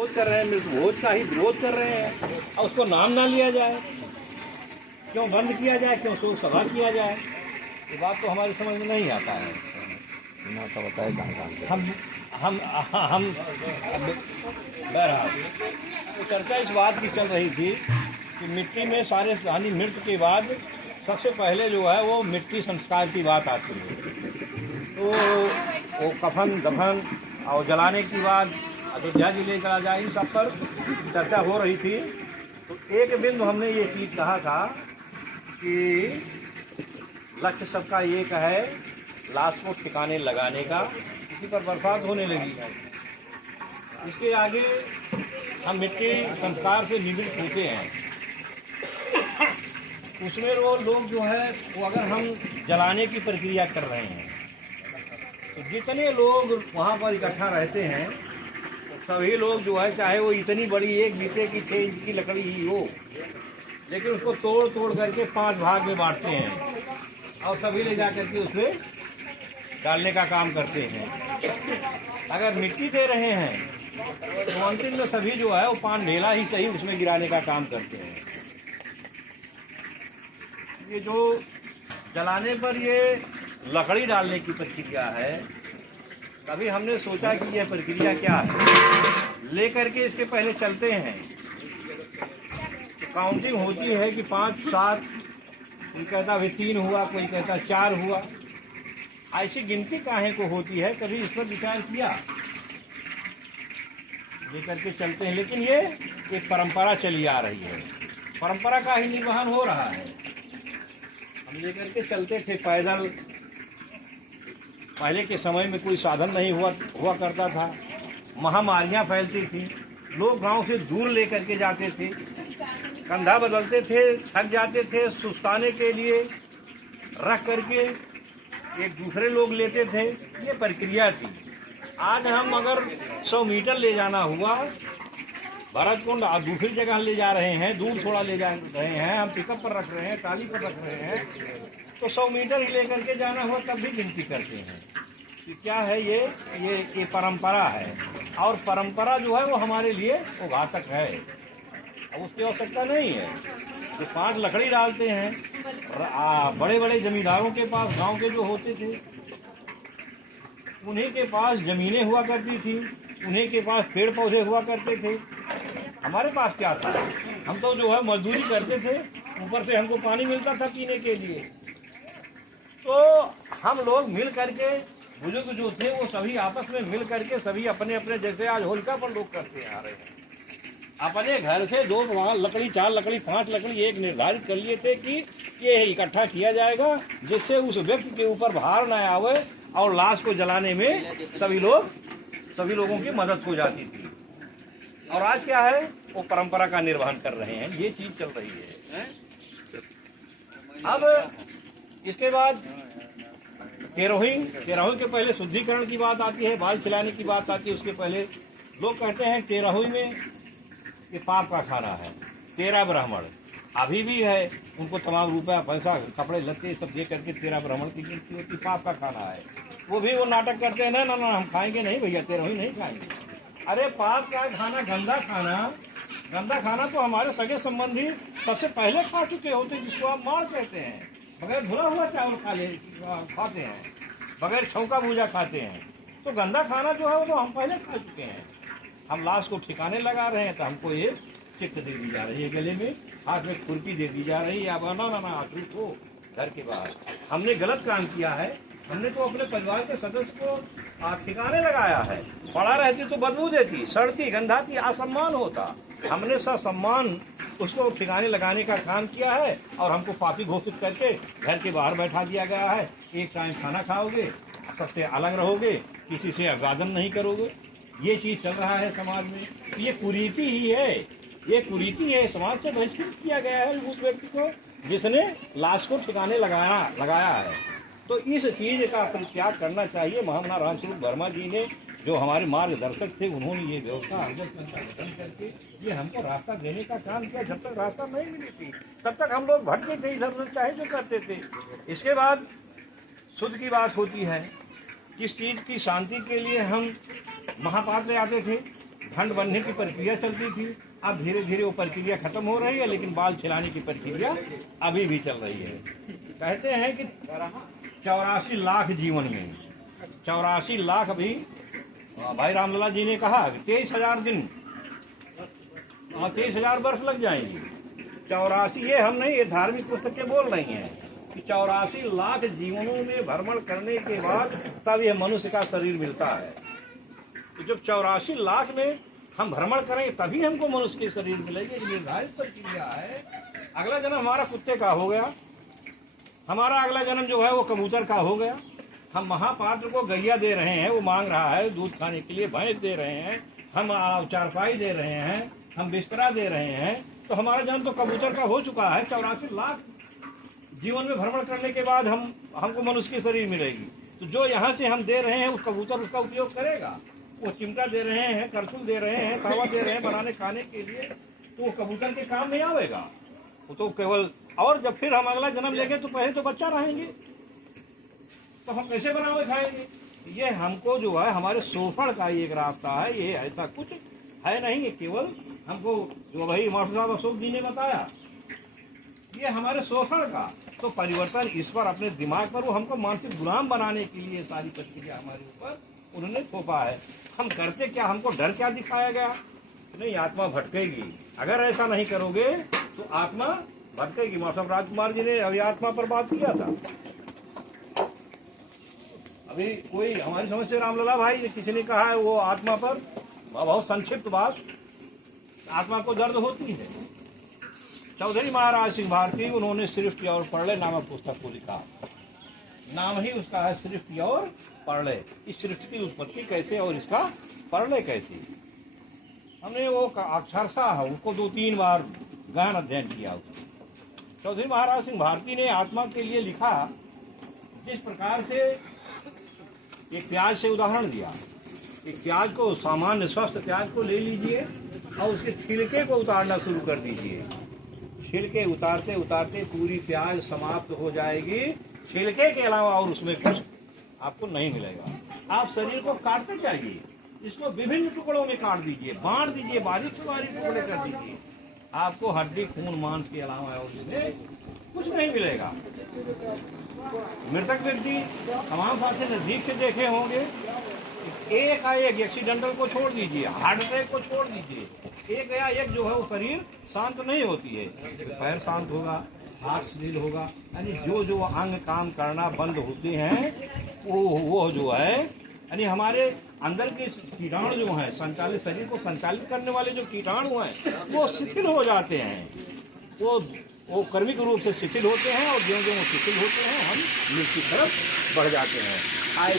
विरोध कर रहे हैं, मृतभोज का ही विरोध कर रहे हैं और उसको नाम ना लिया जाए, क्यों बंद किया जाए, क्यों शोक सभा किया जाए, ये बात तो हमारी समझ में नहीं आता है। तो बताए हम बहरहाल तो चर्चा इस बात की चल रही थी कि मिट्टी में सारे यानी मृत्यु के बाद सबसे पहले जो है वो मिट्टी संस्कार की बात आती है। तो वो कफन दफन और जलाने की बात अयोध्या जिले चला जाए, इन सब पर चर्चा हो रही थी। तो एक बिंदु हमने ये चीज कहा था कि लक्ष्य सबका एक है, लाश को ठिकाने लगाने का। इसी पर बरसात होने लगी है। इसके आगे हम मिट्टी संस्कार से निवृत्त होते हैं, उसमें वो लोग जो है वो अगर हम जलाने की प्रक्रिया कर रहे हैं तो जितने लोग वहाँ पर इकट्ठा रहते हैं सभी लोग जो है, चाहे वो इतनी बड़ी 1 बीते की 6 इंच की लकड़ी ही हो, लेकिन उसको तोड़ तोड़ करके 5 भाग में बांटते हैं और सभी ले जा करके उसमें डालने का काम करते हैं। अगर मिट्टी दे रहे हैं तो अंतिम में सभी जो है वो 5 ढेला ही सही उसमें गिराने का काम करते हैं। ये जो जलाने पर ये लकड़ी डालने की प्रक्रिया है, कभी हमने सोचा कि यह प्रक्रिया क्या है, लेकर के इसके पहले चलते हैं तो काउंटिंग होती है कि 5 7, कोई कहता अभी 3 हुआ, कोई कहता 4 हुआ। ऐसी गिनती काहे को होती है, कभी इस पर विचार किया? लेकर के चलते हैं, लेकिन ये एक परंपरा चली आ रही है, परंपरा का ही निर्वहन हो रहा है। हम लेकर के चलते थे पैदल, पहले के समय में कोई साधन नहीं हुआ करता था, महामारियां फैलती थी, लोग गांव से दूर लेकर के जाते थे, कंधा बदलते थे, थक जाते थे, सुस्ताने के लिए रख करके एक दूसरे लोग लेते थे, ये प्रक्रिया थी। आज हम अगर 100 मीटर ले जाना हुआ, भरतकुंड दूसरी जगह ले जा रहे हैं, दूर थोड़ा ले जा रहे हैं, हम पिकअप पर रख रहे हैं, टाली पर रख रहे हैं, तो 100 मीटर ही लेकर के जाना हुआ तब भी गिनती करते हैं कि क्या है ये परंपरा है। और परंपरा जो है वो हमारे लिए वो घातक है, अब उसकी आवश्यकता नहीं है। तो 5 लकड़ी डालते हैं, बड़े बड़े जमींदारों के पास गांव के जो होते थे उन्हीं के पास जमीनें हुआ करती थी, उन्हीं के पास पेड़ पौधे हुआ करते थे। हमारे पास क्या था, हम तो जो है मजदूरी करते थे, ऊपर से हमको पानी मिलता था पीने के लिए। तो हम लोग मिल करके, बुजुर्ग जो थे वो सभी आपस में मिल करके सभी अपने अपने, जैसे आज होलिका पर लोग करते आ रहे हैं, अपने घर से 2 लकड़ी 4 लकड़ी 5 लकड़ी एक निर्धारित कर लिए थे कि ये इकट्ठा किया जाएगा, जिससे उस व्यक्ति के ऊपर भार न आवे और लाश को जलाने में सभी लोगों की मदद हो जाती थी। और आज क्या है, वो परंपरा का निर्वहन कर रहे हैं, ये चीज चल रही है। अब इसके बाद केरोहिंग के पहले शुद्धिकरण की बात आती है, बाल खिलाने की बात आती है। उसके पहले लोग कहते हैं केरोहिंग में ये पाप का खाना है। 13 ब्राह्मण अभी भी है, उनको तमाम रुपया पैसा कपड़े लत्ते सब दे करके 13 ब्राह्मण की गिनती होती, पाप का खाना है। वो भी वो नाटक करते हैं, ना हम खाएंगे नहीं भैया, 13 ही नहीं खाएंगे। अरे पाप का खाना, गंदा खाना तो हमारे सगे संबंधी सबसे पहले खा चुके होते, जिसको आप मार कहते हैं। बगैर धुला हुआ चावल खाते हैं, बगैर छौका भूजा खाते हैं। तो गंदा खाना जो है वो तो हम पहले खा चुके हैं। हम लाश को ठिकाने लगा रहे हैं तो हमको ये चिट्ठ दे दी जा रही है, गले में, हाथ में खुरपी दे दी जा रही है। अब ना आखिरी को घर के बाहर हमने गलत काम किया है। हमने तो अपने परिवार के सदस्य को ठिकाने लगाया है। पड़ा रहती तो बदबू देती, सड़ती, गंधाती, असम्मान होता। हमने ससम्मान उसको ठिकाने लगाने का काम किया है और हमको पापी घोषित करके घर के बाहर बैठा दिया गया है। एक टाइम खाना खाओगे, सबसे अलग रहोगे, किसी से अभिवादन नहीं करोगे। ये चीज चल रहा है समाज में। ये कुरीति ही है, ये कुरीति है। समाज से बहिष्कृत किया गया है उस व्यक्ति को जिसने लाश को ठिकाने लगाया है। तो इस चीज का परित्याग करना चाहिए। महामना रामस्वरूप वर्मा जी ने, जो हमारे मार्गदर्शक थे, उन्होंने ये व्यवस्था गठन करके ये हमको रास्ता देने का काम किया। जब तक रास्ता नहीं मिली थी तब तक हम लोग भटके थे, इधर उधर चाहे जो करते थे। इसके बाद शुद्ध की बात होती है, किस चीज की शांति के लिए हम महापात्र आते थे, ठंड बनने की प्रक्रिया चलती थी। अब धीरे धीरे वो प्रक्रिया खत्म हो रही है, लेकिन बाल खिलाने की प्रक्रिया अभी भी चल रही है। कहते हैं कि 84 लाख जीवन में 84 लाख अभी भाई रामलला जी ने कहा 23,000 दिन 23,000 वर्ष लग जाएंगे। 84 ये हम नहीं, ये धार्मिक पुस्तकें बोल रही हैं कि 84 लाख जीवनों में भ्रमण करने के बाद तब यह मनुष्य का शरीर मिलता है। तो जब 84 लाख में हम भ्रमण करें तभी हमको मनुष्य के शरीर मिलेगी। एक निर्धारित प्रक्रिया है। अगला जन्म हमारा कुत्ते का हो गया, हमारा अगला जन्म जो है वो कबूतर का हो गया। हम महापात्र को गैया दे रहे हैं, वो मांग रहा है दूध खाने के लिए, भैंस दे रहे हैं, हम चारपाई दे रहे हैं, हम बिस्तरा दे रहे हैं, तो हमारा जन्म तो कबूतर का हो चुका है। 84 लाख जीवन में भ्रमण करने के बाद हमको मनुष्य की शरीर मिलेगी। तो जो यहाँ से हम दे रहे हैं उस कबूतर उसका उपयोग करेगा। वो चिमटा दे रहे हैं, करछुल दे रहे हैं, तवा दे रहे हैं बनाने खाने के लिए, तो वो कबूतर के काम नहीं आवेगा। वो तो केवल, और जब फिर हम अगला जन्म लेंगे तो पहले तो बच्चा रहेंगे, तो हम कैसे बनावे खाएंगे? ये हमको जो है हमारे शोषण का एक रास्ता है। ये ऐसा कुछ है नहीं, ये केवल हमको जो भाई मास्टर साहब अशोक जी ने बताया, ये हमारे शोषण का तो परिवर्तन इस पर अपने दिमाग पर, वो हमको मानसिक गुलाम बनाने के लिए सारी प्रक्रिया हमारे ऊपर उन्होंने थोपा है। हम करते क्या, हमको डर क्या दिखाया गया? नहीं, आत्मा भटकेगी, अगर ऐसा नहीं करोगे तो आत्मा भटकेगी। मौसम राजकुमार जी ने अभी आत्मा पर बात किया था। अभी कोई हमारी समझ से रामलला भाई किसी ने कहा है वो आत्मा पर बहुत संक्षिप्त बात, आत्मा को दर्द होती है। चौधरी महाराज सिंह भारती, उन्होंने सृष्टि और प्रलय नामक पुस्तक को लिखा। नाम ही उसका है सृष्टि और प्रलय। इस सृष्टि की उत्पत्ति कैसे और इसका प्रलय कैसे, हमने वो अक्षरशः उनको 2-3 बार गहन अध्ययन किया। चौधरी महाराज सिंह भारती ने आत्मा के लिए लिखा, जिस प्रकार से एक प्याज से उदाहरण दिया। एक प्याज को, सामान्य स्वस्थ प्याज को ले लीजिए और उसके छिलके को उतारना शुरू कर दीजिए। छिलके उतारते उतारते पूरी प्याज समाप्त हो जाएगी, छिलके के अलावा और उसमें कुछ आपको नहीं मिलेगा। आप शरीर को काटते जाइए, इसको विभिन्न टुकड़ों में काट दीजिए, बांट दीजिए, बारीक से बारीक टुकड़े कर दीजिए, आपको हड्डी खून मांस के अलावा और उसमें कुछ नहीं मिलेगा। मृतक व्यक्ति तमाम साथी नजदीक से देखे होंगे, एक एक्सीडेंटल को छोड़ दीजिए, हार्ट अटैक को छोड़ दीजिए, एक या एक जो है वो शरीर शांत नहीं होती है। पैर शांत होगा, हाथ शिथिल होगा, यानी जो जो अंग काम करना बंद होते हैं वो जो है, यानी हमारे अंदर के कीटाणु जो हैं, संचालित शरीर को संचालित करने वाले जो कीटाणु हैं वो शिथिल हो जाते हैं, वो कर्मिक रूप से शिथिल होते हैं, और ज्यों ज्यों शिथिल होते हैं हम मृत्यु की तरफ बढ़ जाते हैं।